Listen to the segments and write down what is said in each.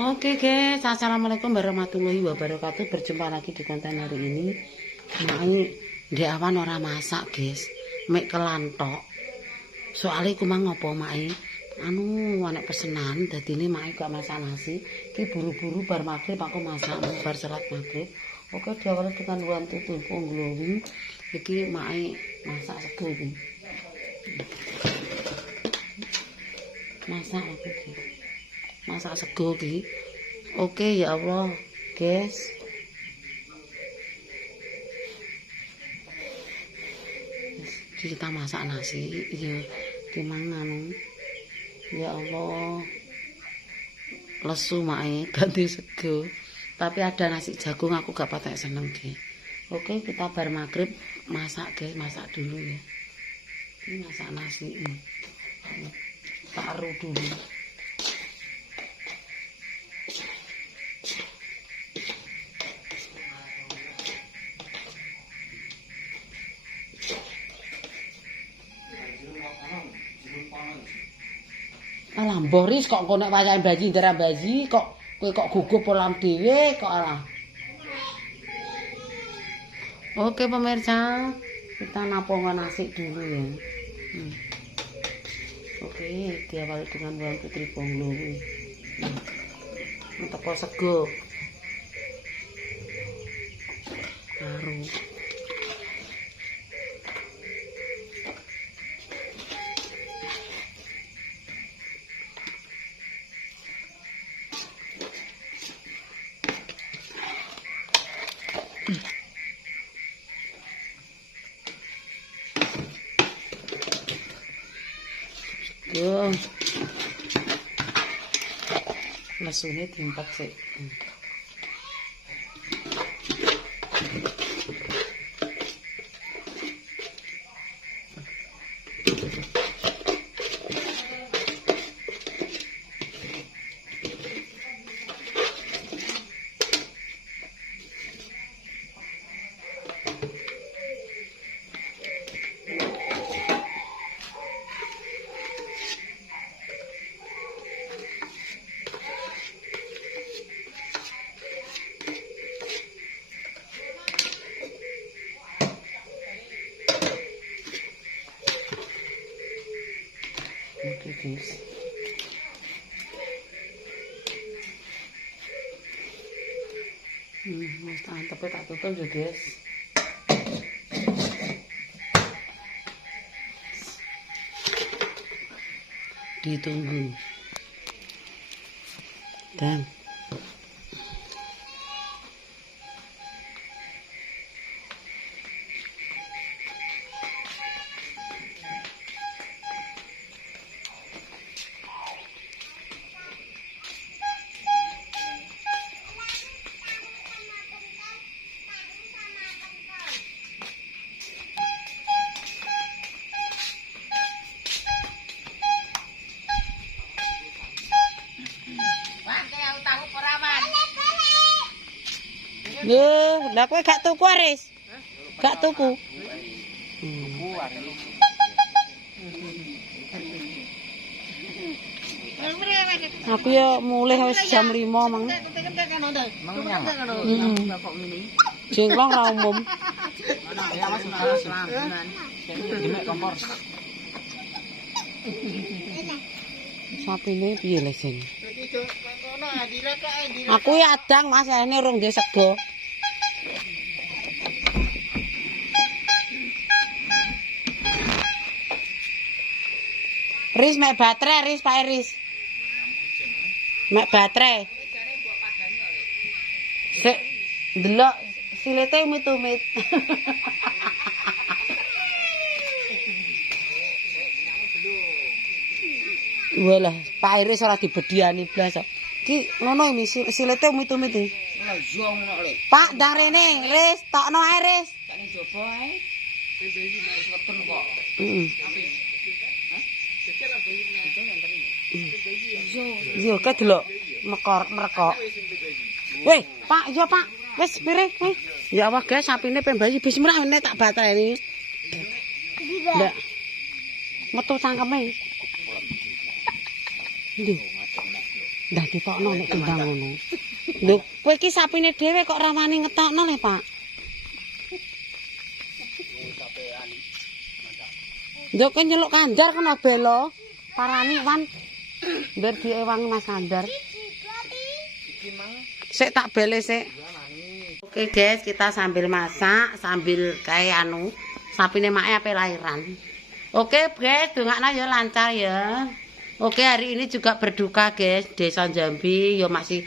Oke guys, assalamualaikum warahmatullahi wabarakatuh. Berjumpa lagi di konten hari ini. Mai di awan ora masak guys, mek kelantok. Soalnya aku mang ngopo mai, anak pesenan, dadi ini mai gak masak nasi. Ki buru-buru bar maghrib aku masak, bar salat maghrib. Oke, diawali dengan wantu tumpung glowing. Iki mai masak sego iki. Masak aku iki. Masak sego iki. Oke ya Allah, guys. Kita masak nasi, ya dimangan. Ya Allah. Lesu mae ganti sego. Tapi ada nasi jagung aku gak patek seneng ki. Oke, kita bar maghrib masak guys, masak dulu ya. Ini masak nasi ini. Taruh dulu. Alah Boris kok nek wayahe bayi ndara bayi kok kowe kok gugup polam dhewe kok alah. Oke pemirsa, kita napongan nasi dulu ya. Oke, diawali dengan Bawang Putri Bonglo. Tepung sego. Karo yo. Lesune diempet sik. Oke guys. Mas antep tak tutup ya guys. Ditunggu. Dan Lho, lah kowe gak tuku Aris? Gak tuku. Aku ya mulih wis jam 5 mang. Jengklong ra umum. Sapine piye le sing? Aku ya adang Mas, ini urung ndek sego. Ris mek baterai, Ris Pak Iris. Mek baterai. Sik ndelok silete umit-umit. Walah, Pak Iris ora dibediani blas kok. Ki ngono iki silete umit-umit iki. Pak ndang rene, Riz, tokno ae Riz. Tak ning jopo ae. Pembeli wis weten kok. Heeh. Yo kedelok merekok. Weh, Pak, iya Pak. Wis pirih kowe. Ya Allah, guys, sapine pembayi bismillah nek tak batreni. Ndak. Metu cangkeme. Ndi? Ndah ditokno nek timbang ngono. Lho, kowe iki sapine dhewe kok ora wani ngetokno le, Pak? Nduk kowe nyeluk Kandar kena belo. Parani wan. Biar diewangi Mas Kandar. Sik tak bele sik. Oke guys, kita sambil masak, sambil kayak sapine make ape lahiran. Oke guys, dongakno ya lancar ya. Oke, hari ini juga berduka guys, Desa Jambi ya masih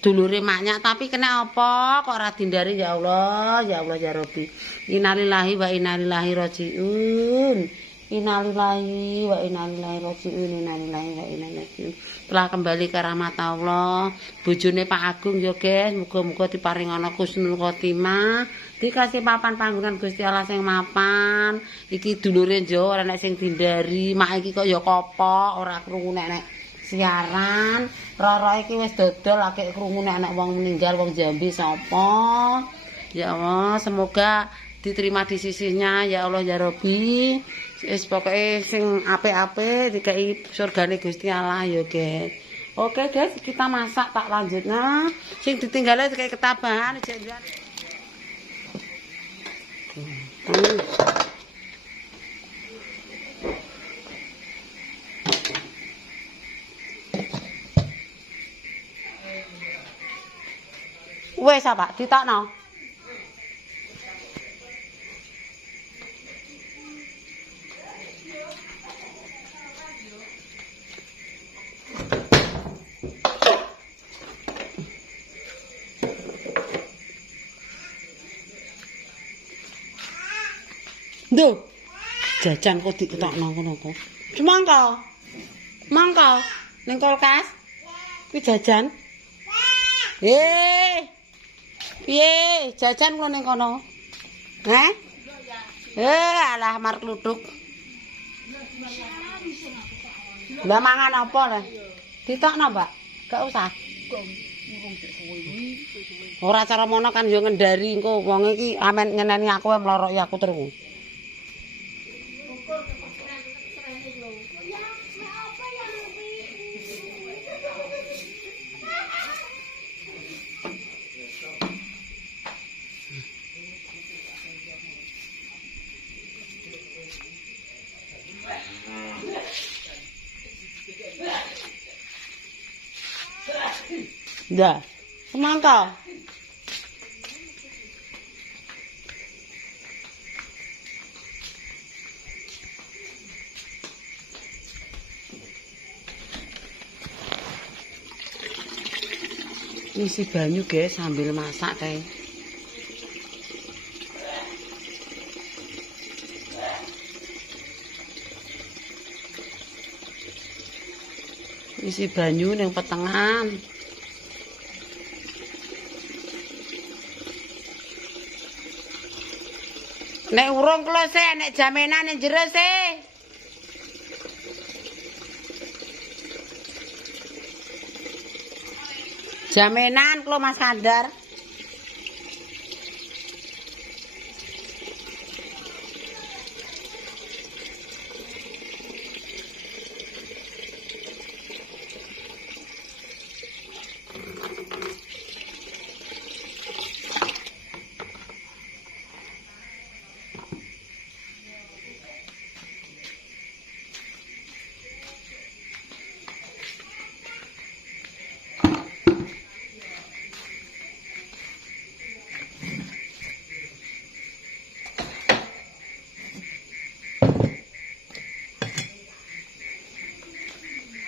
dulure maknya, tapi kena apa kok ora dindari ya Allah ya Rabbi. Innalillahi wa inna ilaihi rajiun. Innalillahi wa inna ilaihi rajiun. Innalillahi wa inna ilaihi rajiun. Telah kembali ke rahmat Allah. Bojone Pak Agung ya guys, muga-muga diparingana husnul khotimah, dikasih papan panggonan Gusti Allah sing mapan. Iki dulure jo ora nek sing dindari, mak iki kok ya kopok, ora krungu nek siaran. Roro iki wis dodol akeh krungu nek wong meninggal wong Jambi sapa. Ya Allah, semoga diterima di sisinya ya Allah ya Rabbi. Wis pokoke sing apik-apik dikai surgane Gusti Allah ya guys. Oke guys, kita masak tak lanjutnya. Sing ditinggale dikai ketabahan jenengan. Wes apa ditokno? Duh, jajan kok diketokno ngono kok. Semangka. Mangka ning kulkas. Kuwi jajan. Piye? Jajan kula ning kono. Heh? Alah mar kluduk. Lah mangan apa le? Ditokno, Mbak? Gak usah. Ora cara mono kan yo ngendari engko wong iki amen nyeneni aku mloroki aku terus. Ya, semangka. Isi banyu guys sambil masak kayak. Isi banyu yang petengan. Nek urung klose, nek jamenan ning jero se. Jamenan klo Mas Kandar.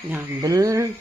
Nyambel.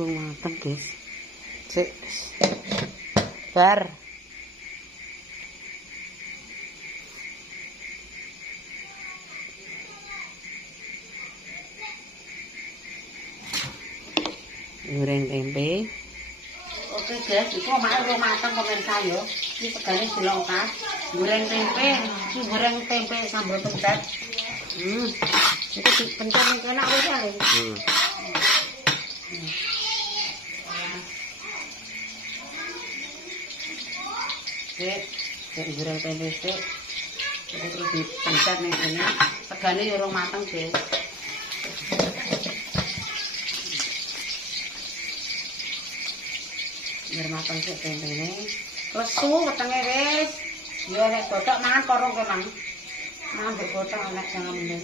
jagung mateng, guys. Sik. Bar. Goreng tempe. Oke guys, itu mau matang pemirsa yo. Ini segala dilongkas. Goreng tempe, ini goreng tempe sambal pencet. Itu dipencet enak wis kali. Jadi goreng tempe sik. Terus dipencet ning kene. Segane yo urung mateng, guys. Biar matang sik tempene. Lesu wetenge wis. Yo nek godhok mangan korong ke mang. Mangan godhok enak jangan mending.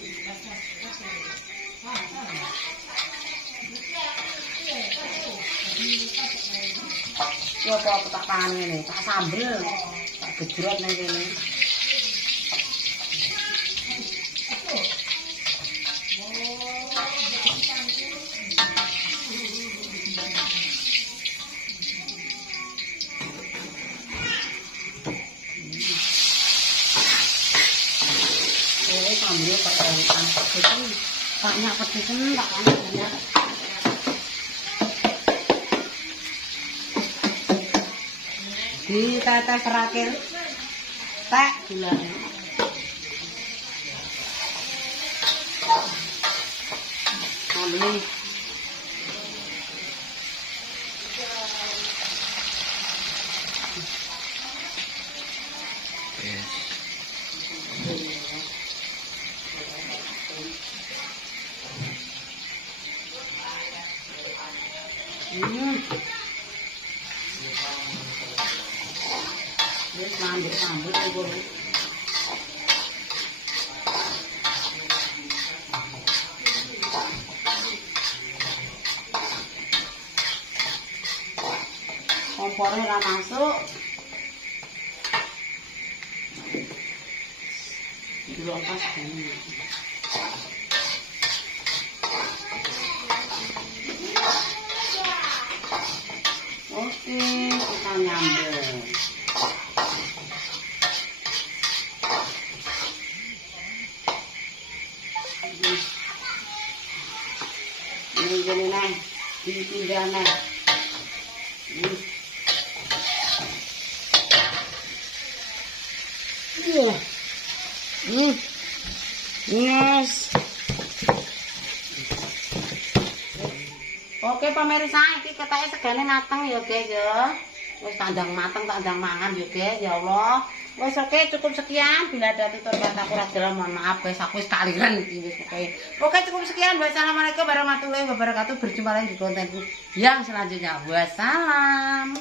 Yo apa tak pangan ngene, tak sambel. Tak gejrot ning kene. Sambil pakai pedesan, banyak pedesan tak banyak. Di tetes terakhir, tek gula. Sambil Wis sambut iku. Kompornya ora masuk. Dilompas gini. Oke, kita nyambel. Ini gini nih, ditinggal nih. Yes. Oke pemirsa, iki ketake segane mateng ya guys ya. Wis tandang mateng, tandang mangan ya guys, ya Allah. Wis oke, cukup sekian. Bila ada tutur kata kurang jelas mohon maaf guys, aku wis kaliren iki wis oke. Oke, cukup sekian. Wassalamualaikum warahmatullahi wabarakatuh. Berjumpa lagi di kontenku yang selanjutnya. Wassalam.